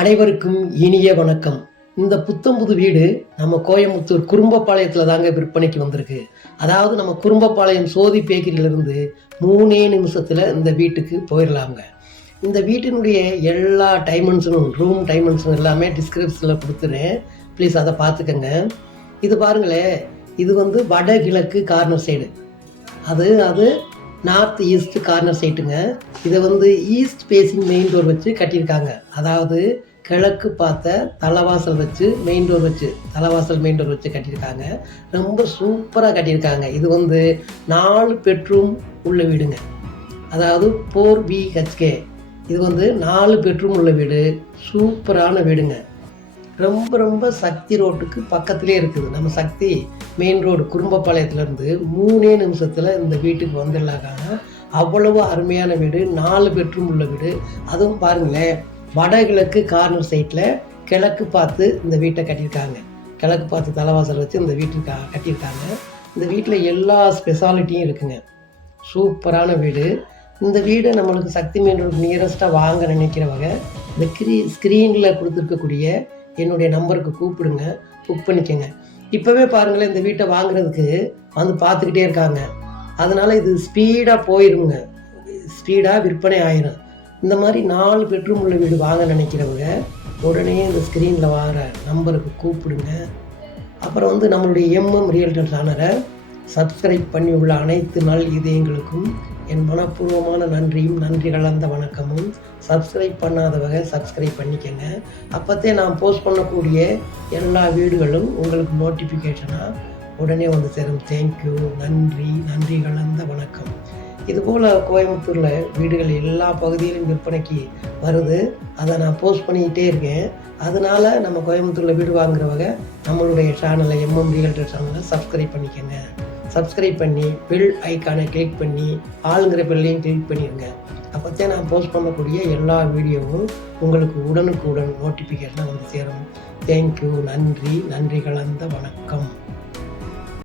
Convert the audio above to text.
அனைவருக்கும் இனிய வணக்கம். இந்த புத்தம்புது வீடு நம்ம கோயம்புத்தூர் குறும்பபாளையத்தில் தாங்க விற்பனைக்கு வந்திருக்கு. அதாவது நம்ம குறும்பபாளையம் சோதி பேக்கரியிலிருந்து 3 நிமிஷத்தில் இந்த வீட்டுக்கு போயிடலாங்க. இந்த வீட்டினுடைய எல்லா டைமென்ஷனும், ரூம் டைமென்ஷனும் எல்லாமே டிஸ்கிரிப்ஷனில் கொடுத்துறேன். ப்ளீஸ் அதை பார்த்துக்கங்க. இது பாருங்களேன், இது வடகிழக்கு கார்னர் சைடு, அது நார்த் ஈஸ்ட் கார்னர் சைட்டுங்க. இதை ஈஸ்ட் ஃபேஸிங் மெயின் டோர் வச்சு கட்டியிருக்காங்க. அதாவது கிழக்கு பார்த்த தலைவாசல் வச்சு மெயின் டோர் வச்சு கட்டியிருக்காங்க. ரொம்ப சூப்பராக கட்டியிருக்காங்க. இது 4 பெட்ரூம் உள்ள வீடுங்க. அதாவது 4 BHK. இது 4 பெட்ரூம் உள்ள வீடு. சூப்பரான வீடுங்க. ரொம்ப சக்தி ரோட்டுக்கு பக்கத்திலே இருக்குது. நம்ம சக்தி மெயின் ரோடு குறும்பபாளையத்துலேருந்து 3 நிமிஷத்தில் இந்த வீட்டுக்கு வந்துடலாங்க. அவ்வளவு அருமையான வீடு. 4 பெட்ரூம் உள்ள வீடு. அதுவும் பாருங்களேன், வடகிழக்கு கார்னர் சைட்டில் கிழக்கு பார்த்து இந்த வீட்டை கட்டியிருக்காங்க. கிழக்கு பார்த்து தலைவாசல் வச்சு இந்த வீட்டுக்கு கட்டியிருக்காங்க. இந்த வீட்டில் எல்லா ஸ்பெஷாலிட்டியும் இருக்குங்க. சூப்பரான வீடு. இந்த வீடை நம்மளுக்கு சக்தி மெயின் ரோடு நியரஸ்ட்டாக வாங்க நினைக்கிறவங்க இந்த ஸ்க்ரீனில் கொடுத்துருக்கக்கூடிய என்னுடைய நம்பருக்கு கூப்பிடுங்க, புக் பண்ணிக்கோங்க. இப்போவே பாருங்களேன், இந்த வீட்டை வாங்குறதுக்கு பார்த்துக்கிட்டே இருக்காங்க. அதனால் இது ஸ்பீடாக போயிருங்க, ஸ்பீடாக விற்பனை ஆயிரும். இந்த மாதிரி 4 பெட்ரூம் உள்ள வீடு வாங்க நினைக்கிறவங்க உடனே இந்த ஸ்க்ரீனில் வாங்குற நம்பருக்கு கூப்பிடுங்க. அப்புறம் நம்மளுடைய MM ரியல்டர் சேனலை சப்ஸ்கிரைப் பண்ணி உள்ள அனைத்து நல் இதயங்களுக்கும் என் மனப்பூர்வமான நன்றியும் நன்றி கலந்த வணக்கமும். சப்ஸ்கிரைப் பண்ணாதவங்க சப்ஸ்கிரைப் பண்ணிக்கங்க. அப்போத்தே நான் போஸ்ட் பண்ணக்கூடிய எல்லா வீடுகளும் உங்களுக்கு நோட்டிஃபிகேஷனாக உடனே சேரும். தேங்க்யூ, நன்றி கலந்த வணக்கம். இதுபோல் கோயம்புத்தூரில் வீடுகள் எல்லா பகுதியிலும் விற்பனைக்கு வருது. அதை நான் போஸ்ட் பண்ணிக்கிட்டே இருக்கேன். அதனால் நம்ம கோயம்புத்தூரில் வீடு வாங்குறவங்க நம்மளுடைய சேனலை MM ரியல்டர் சேனலை சப்ஸ்கிரைப் பண்ணிக்கங்க. சப்ஸ்கிரைப் பண்ணி பெல் ஐக்கானை கிளிக் பண்ணி ஆளுங்கிற பெல்லையும் கிளிக் பண்ணிடுங்க. அப்போத்தான் நான் போஸ்ட் பண்ணக்கூடிய எல்லா வீடியோவும் உங்களுக்கு உடனுக்குடன் நோட்டிஃபிகேஷனாக சேரும். தேங்க்யூ, நன்றி கலந்த வணக்கம்.